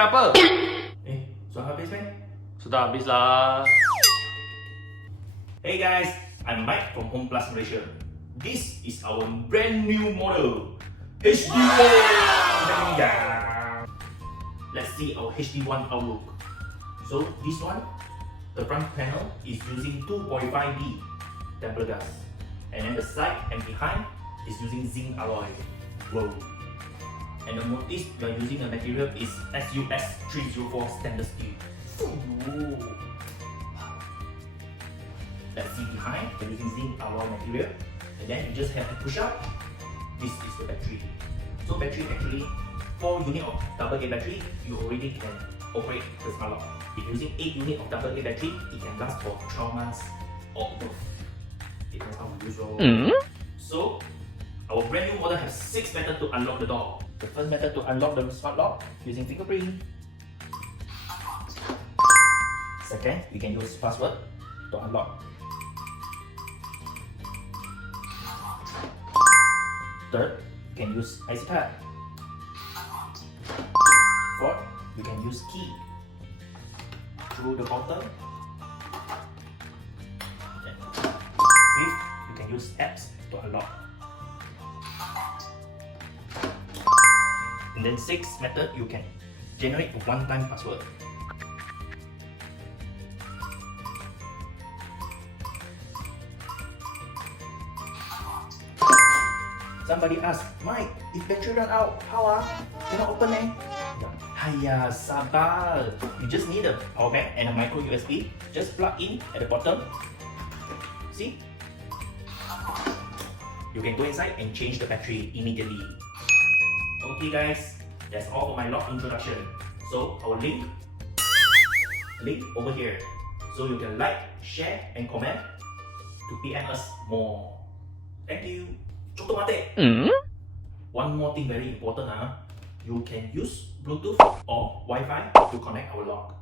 cakap apa? Sudah habis man? Sudah habis lah. Hey guys, I'm Mike from Home Plus Malaysia. This is our brand new model, HD1. Let's see our HD1 outlook. So this one, the front panel is using 2.5D tempered glass, and then the side and behind is using Zinc Alloy. Whoa. And the notice we are using the material is SUS 304 stainless steel. Ooh. Let's see behind, we're using Zinc Alloy material, and then you just have to push up. This is the battery. So battery actually, 4 unit of AA battery, you already can operate the smart lock. If using 8 unit of AA battery, it can last for 12 months or above. Depends how you use your. So our brand new model has 6 methods to unlock the door. The first method to unlock the smart lock using fingerprint. Second, we can use password to unlock. Third, you can use IC card. Fourth, you can use key through the counter. Fifth, you can use apps to unlock. And then sixth method, you can generate a one-time password. Somebody asked, Mike, if battery run out, how cannot open eh? Hiya, sabar. You just need a power bank and a micro USB. Just plug in at the bottom. See? You can go inside and change the battery immediately. Okay guys, that's all for my lock introduction. So our link over here. So you can like, share and comment to PM us more. Thank you. Contoh mate. One more thing very important, you can use Bluetooth or Wi-Fi to connect our lock.